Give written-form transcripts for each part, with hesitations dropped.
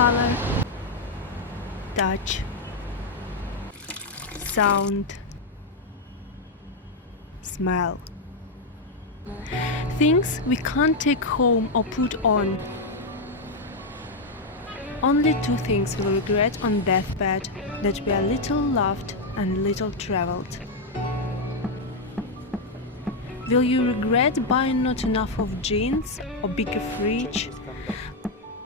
color, touch, sound, smell. Things we can't take home or put on. Only two things we'll regret on deathbed: that we are little loved and little traveled. Will you regret buying not enough of jeans or bigger fridge?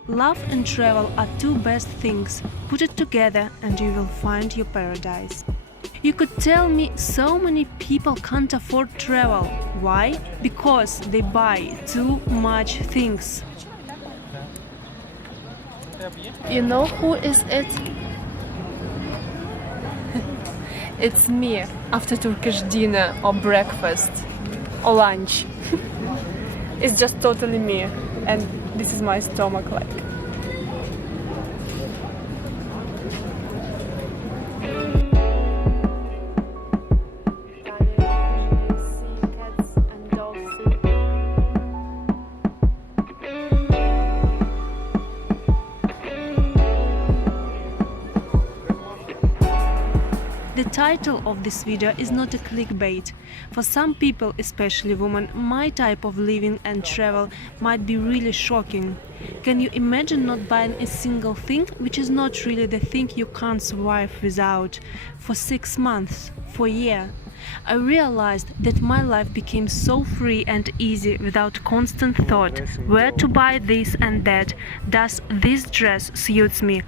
Love and travel are two best things. Put it together and you will find your paradise. You could tell me so many people can't afford travel. Why? Because they buy too much things. You know who is it? It's me after Turkish dinner or breakfast or lunch. It's just totally me, and this is my stomach like. The title of this video is not a clickbait. For some people, especially women, my type of living and travel might be really shocking. Can you imagine not buying a single thing, which is not really the thing you can't survive without, for 6 months, for a year? I realized that my life became so free and easy without constant thought, where to buy this and that, does this dress suits me?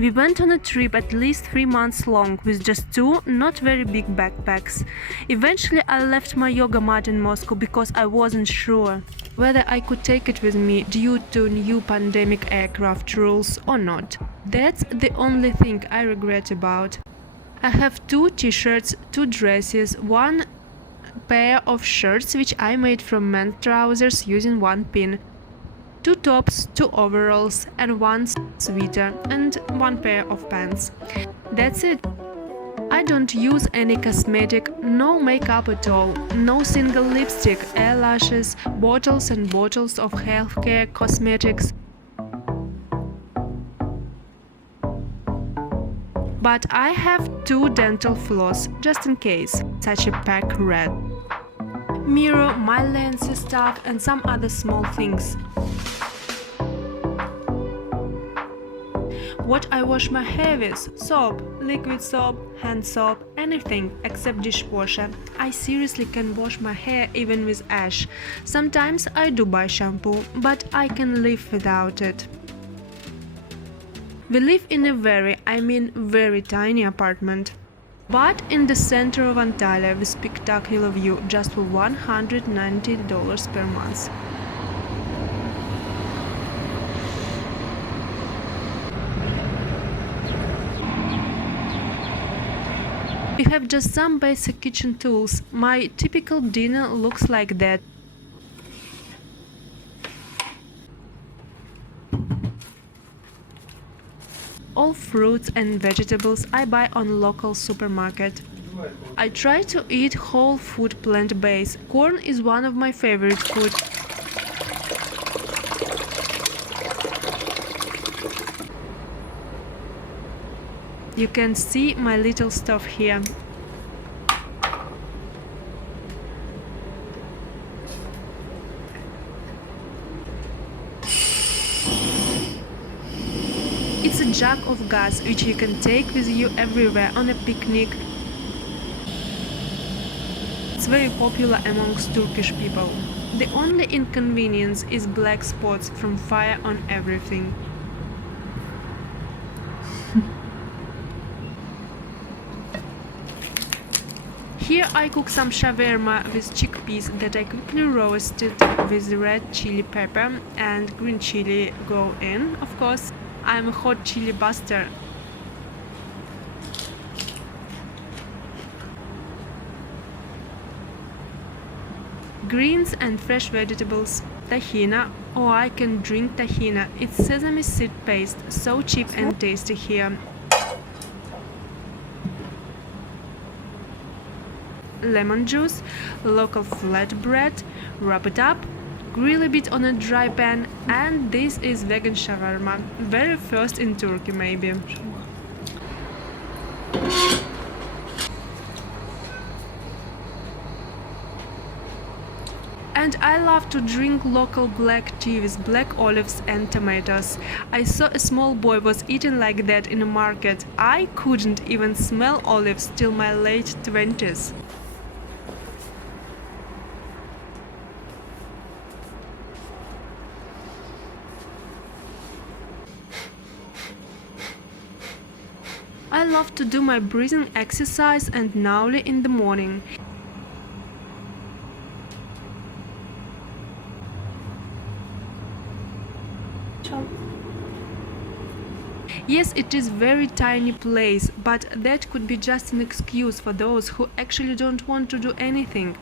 We went on a trip at least 3 months long with just 2 not very big backpacks. Eventually I left my yoga mat in Moscow because I wasn't sure whether I could take it with me due to new pandemic aircraft rules or not. That's the only thing I regret about. I have 2 t-shirts, 2 dresses, 1 pair of shirts which I made from men's trousers using 1 pin, 2 tops, 2 overalls and 1 sweater and 1 pair of pants. That's it. I don't use any cosmetic, no makeup at all, no single lipstick, eyelashes, bottles and bottles of healthcare cosmetics. But I have 2 dental floss, just in case, such a pack rat. Mirror, my lenses, stuff and some other small things. What I wash my hair with: soap, liquid soap, hand soap, anything except dishwasher. I seriously can wash my hair even with ash. Sometimes I do buy shampoo, but I can live without it. We live in a very tiny apartment, but in the center of Antalya with spectacular view, just for $190 per month. We have just some basic kitchen tools. My typical dinner looks like that. All fruits and vegetables I buy on local supermarket. I try to eat whole food, plant-based. Corn is one of my favorite food. You can see my little stove here. It's a jug of gas which you can take with you everywhere on a picnic. It's very popular amongst Turkish people. The only inconvenience is black spots from fire on everything. Here I cook some shawarma with chickpeas that I quickly roasted with red chili pepper and green chili go in, of course. I'm a hot chili buster. Greens and fresh vegetables, tahina, or I can drink tahina. It's sesame seed paste, so cheap and tasty here. lemon juice, local flatbread, wrap it up, grill a bit on a dry pan, and this is vegan shawarma. Very first in Turkey maybe. And I love to drink local black tea with black olives and tomatoes. I saw a small boy was eating like that in a market. I couldn't even smell olives till my late 20s. I love to do my breathing exercise and nauli in the morning. Yes, it is very tiny place, but that could be just an excuse for those who actually don't want to do anything.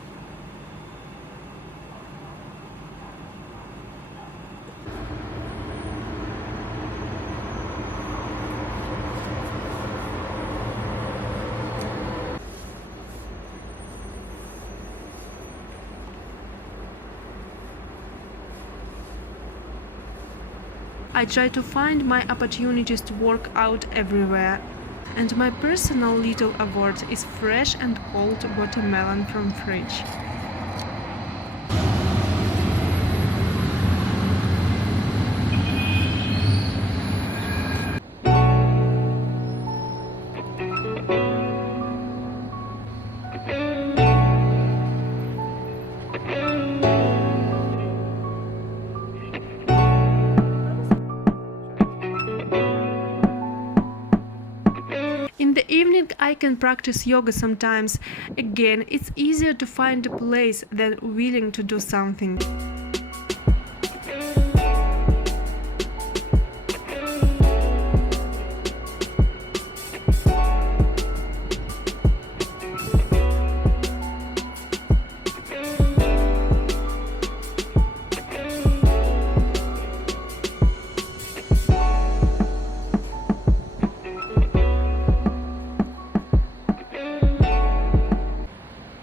I try to find my opportunities to work out everywhere. And my personal little award is fresh and cold watermelon from fridge. In the evening I can practice yoga sometimes. Again, it's easier to find a place than willing to do something.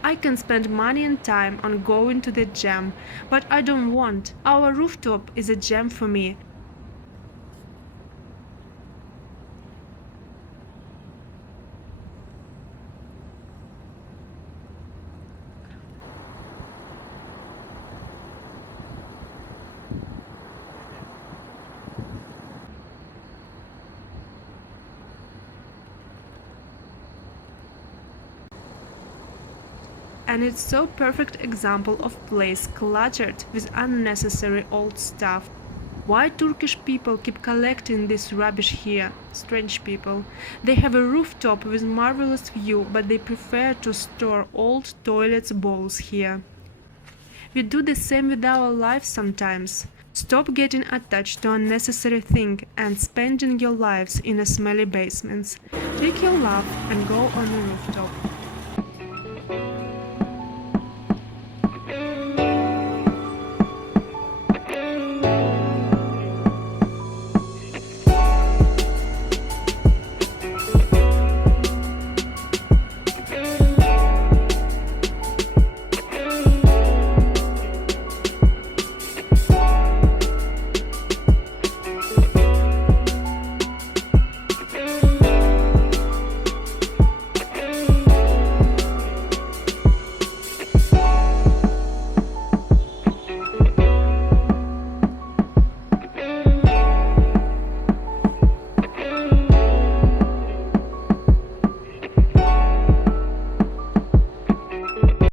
I can spend money and time on going to the gym, but I don't want. Our rooftop is a gym for me. And it's so perfect example of place cluttered with unnecessary old stuff. Why Turkish people keep collecting this rubbish here? Strange people. They have a rooftop with marvelous view, but they prefer to store old toilets bowls here. We do the same with our lives sometimes. Stop getting attached to unnecessary things and spending your lives in a smelly basements. Take your love and go on a rooftop.